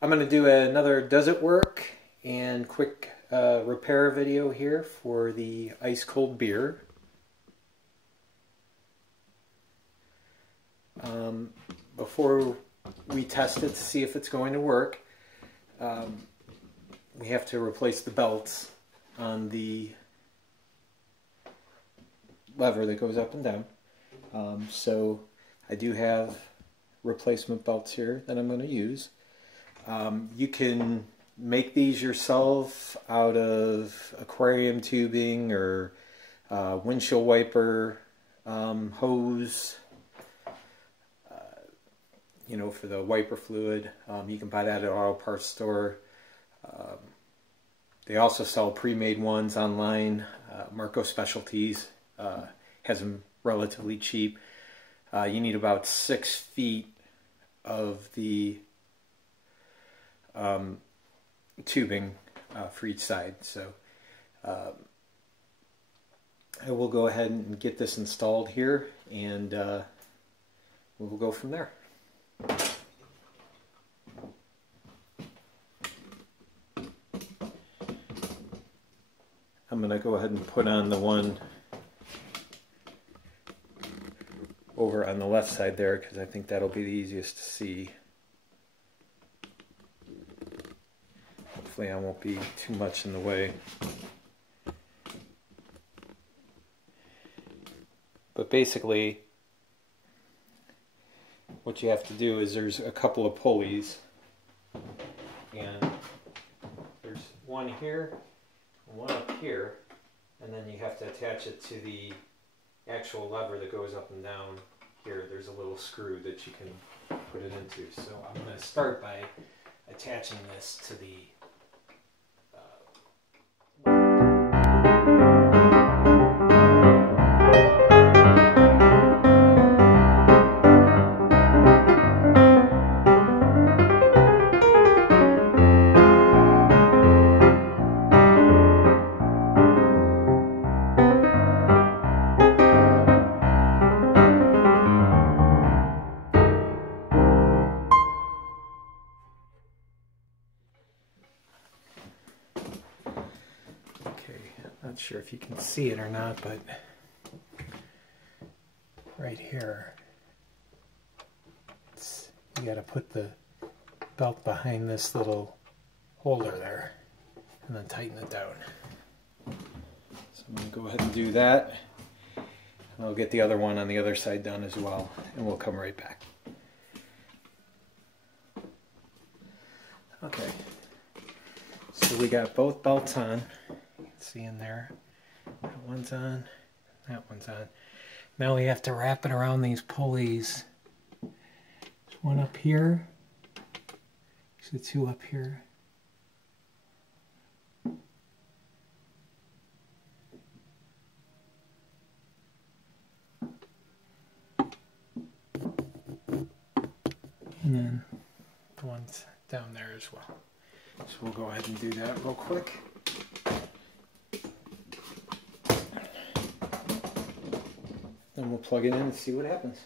I'm going to do another does it work and quick repair video here for the ice cold beer. Before we test it to see if it's going to work, we have to replace the belts on the lever that goes up and down. So I do have replacement belts here that I'm going to use. You can make these yourself out of aquarium tubing or windshield wiper hose, you know, for the wiper fluid. You can buy that at an auto parts store. They also sell pre-made ones online. Marco Specialties has them relatively cheap. You need about 6 feet of the tubing for each side. So I will go ahead and get this installed here, and we'll go from there. I'm going to go ahead and put on the one over on the left side there, because I think that'll be the easiest to see. Hopefully I won't be too much in the way. But basically, what you have to do is there's a couple of pulleys, and there's one here, one up here, and then you have to attach it to the actual lever that goes up and down here. There's a little screw that you can put it into. So I'm going to start by attaching this to the not sure if you can see it or not, but right here, you got to put the belt behind this little holder there and then tighten it down. So I'm going to go ahead and do that. And I'll get the other one on the other side done as well, and we'll come right back. Okay, so we got both belts on. See in there, that one's on, that one's on. Now we have to wrap it around these pulleys. There's one up here, there's the two up here. And then the one's down there as well. So we'll go ahead and do that real quick. Then we'll plug it in and see what happens.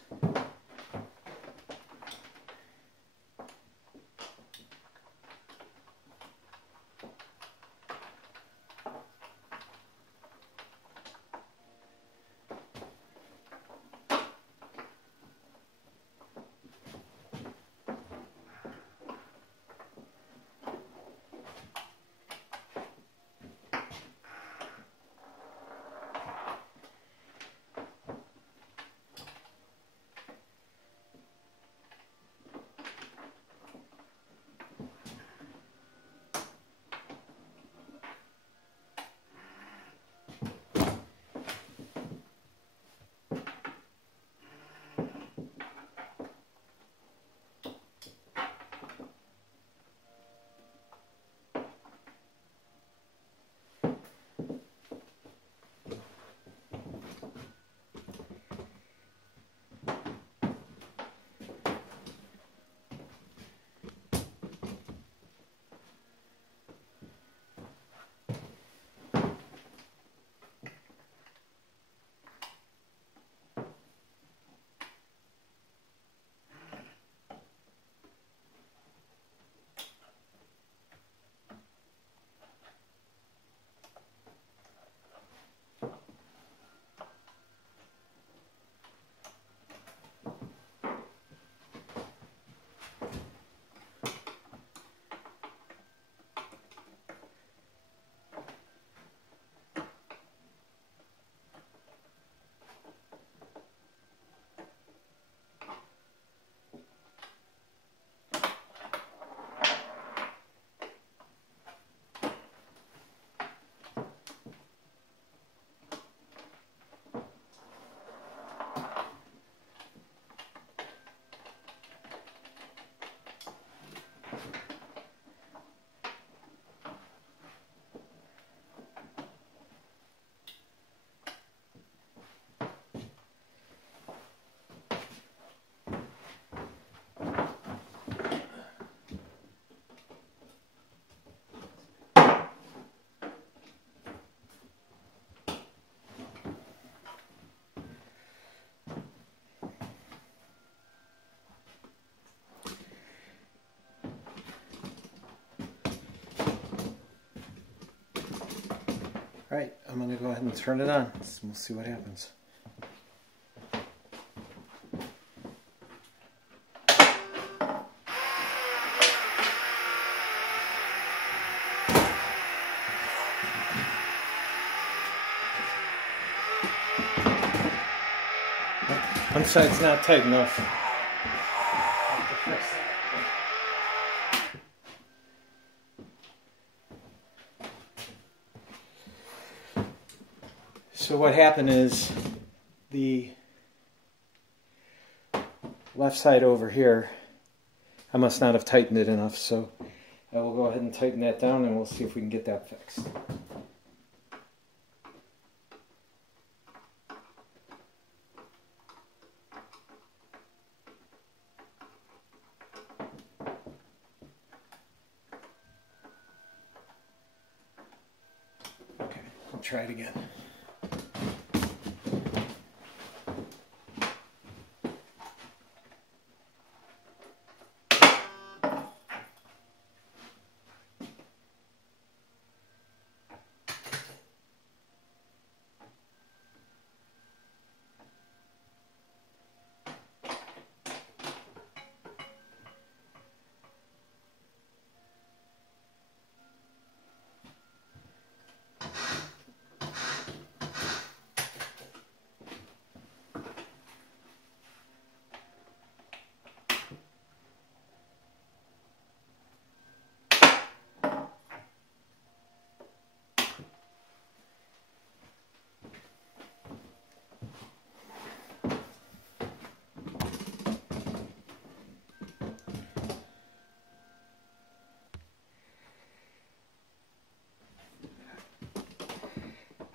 Alright, I'm going to go ahead and turn it on. We'll see what happens. One side's not tight enough. So what happened is the left side over here, I must not have tightened it enough, so I will go ahead and tighten that down and we'll see if we can get that fixed. Okay, I'll try it again.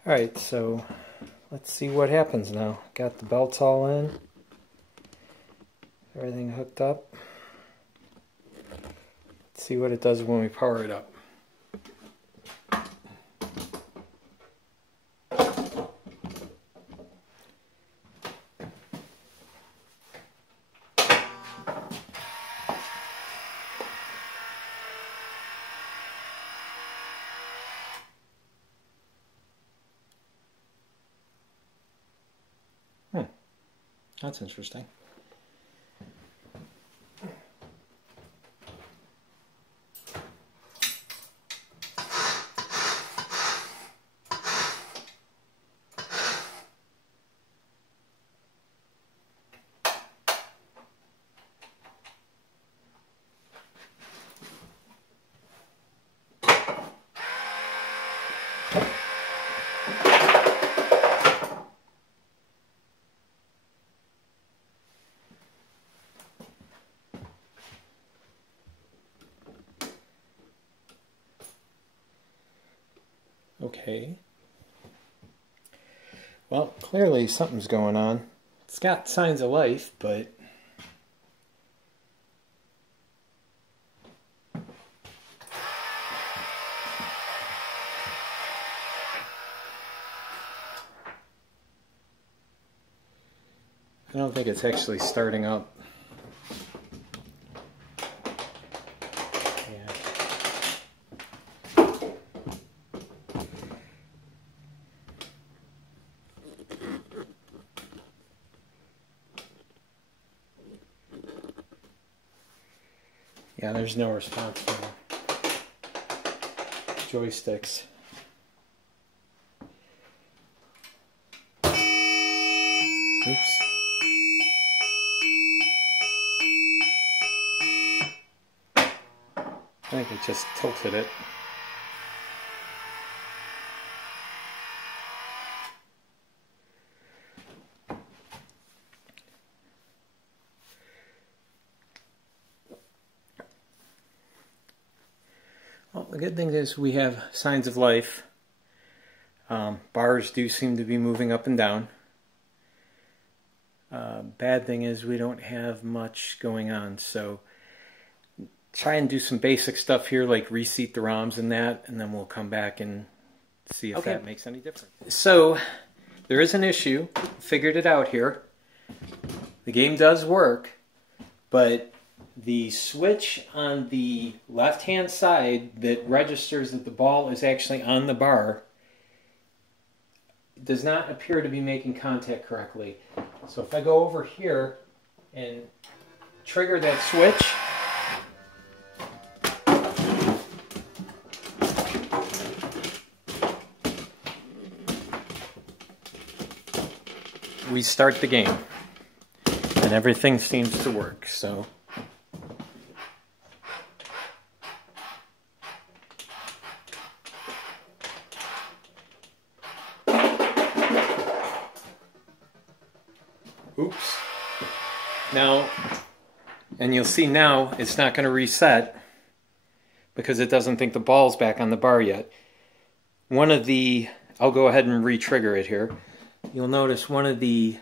Alright, so let's see what happens now. Got the belts all in. Everything hooked up. Let's see what it does when we power it up. That's interesting. Okay. Well, clearly something's going on. It's got signs of life, but I don't think it's actually starting up. Yeah, there's no response from the joysticks. Oops. I think it just tilted it. Well, the good thing is we have signs of life. Bars do seem to be moving up and down. Bad thing is we don't have much going on, so try and do some basic stuff here like reseat the ROMs and that, and then we'll come back and see if that makes any difference. So there is an issue. Figured it out here. The game does work, but the switch on the left hand side that registers that the ball is actually on the bar does not appear to be making contact correctly. So if I go over here and trigger that switch, we start the game and everything seems to work. So oops. Now, and you'll see now it's not going to reset because it doesn't think the ball's back on the bar yet. One of the, I'll go ahead and re-trigger it here. You'll notice one of the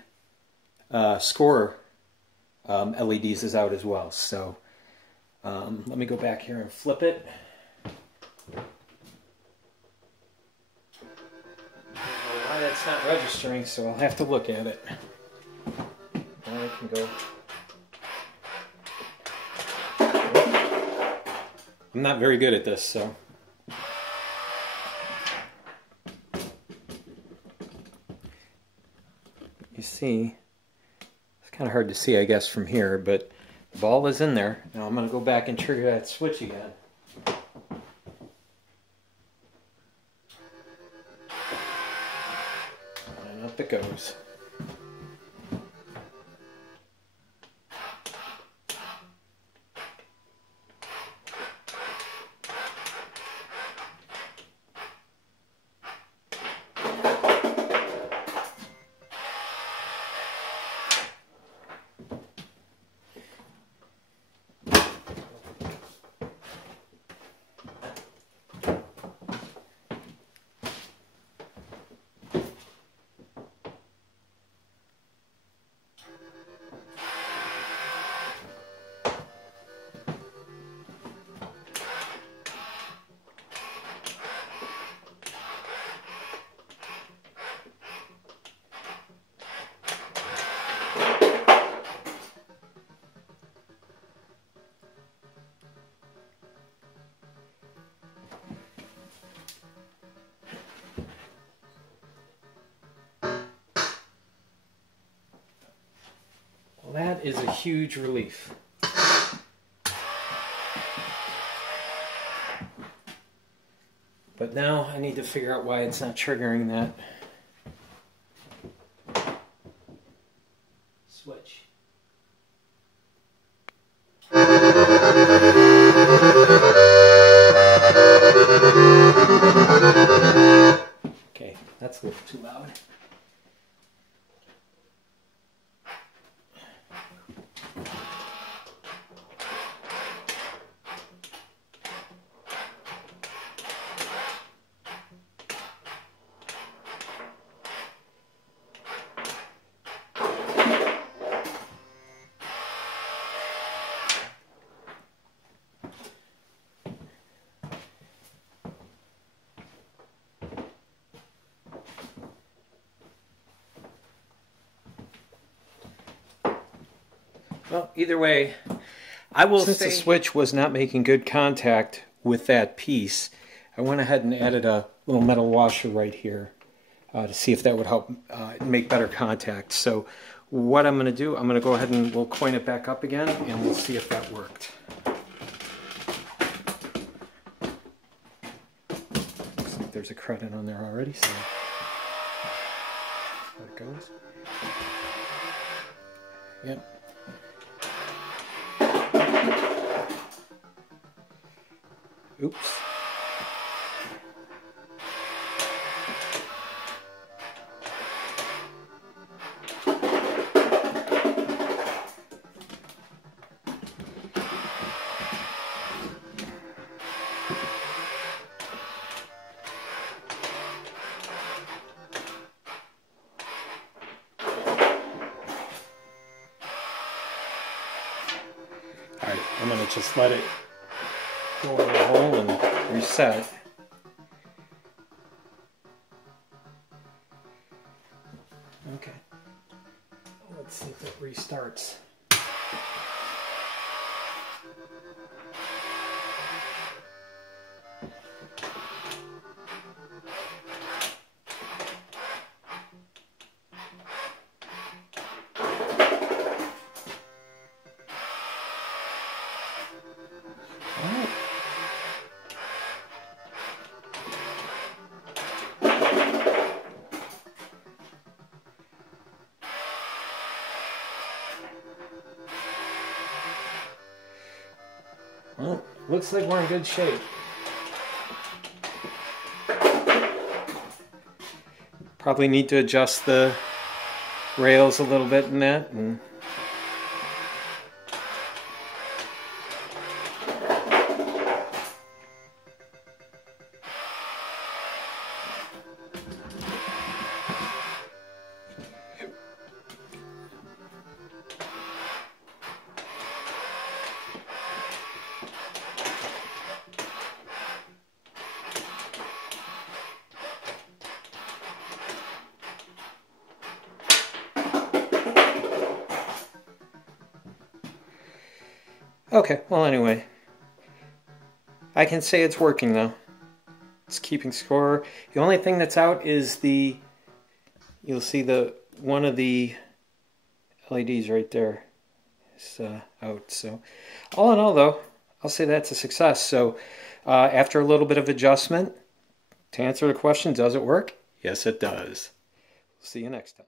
score LEDs is out as well. So let me go back here and flip it. I don't know why that's not registering, so I'll have to look at it. Now I can go. I'm not very good at this, so. You see, it's kind of hard to see, I guess, from here, but the ball is in there. Now I'm going to go back and trigger that switch again. And up it goes. That is a huge relief. But now I need to figure out why it's not triggering that switch. Okay, that's a little too loud. Well, either way, I will since the switch was not making good contact with that piece, I went ahead and added a little metal washer right here to see if that would help make better contact. So what I'm going to do, I'm going to go ahead and we'll coin it back up again and we'll see if that worked. Looks like there's a credit on there already, so there it goes. Yep. Oops. All right, I'm going to just let it go in the hole and reset. Okay. Let's see if it restarts. looks like we're in good shape. Probably need to adjust the rails a little bit in that. And okay, well anyway, I can say it's working though. It's keeping score. The only thing that's out is you'll see one of the LEDs right there is out. So all in all though, I'll say that's a success. So after a little bit of adjustment, to answer the question, does it work? Yes, it does. See you next time.